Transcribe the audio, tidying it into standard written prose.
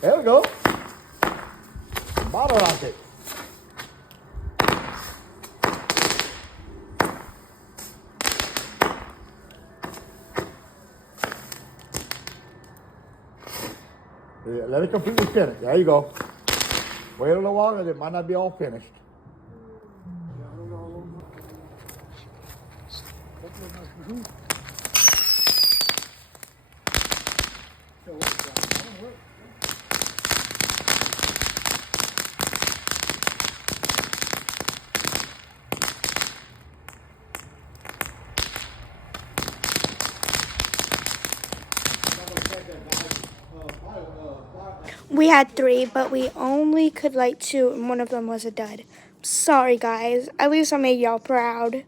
There we go. Bottle rocket. Yeah, let it completely finish. There you go. Wait a little while, it might not be all finished. We had 3, but we only could light 2, and one of them was a dud. Sorry, guys. At least I made y'all proud.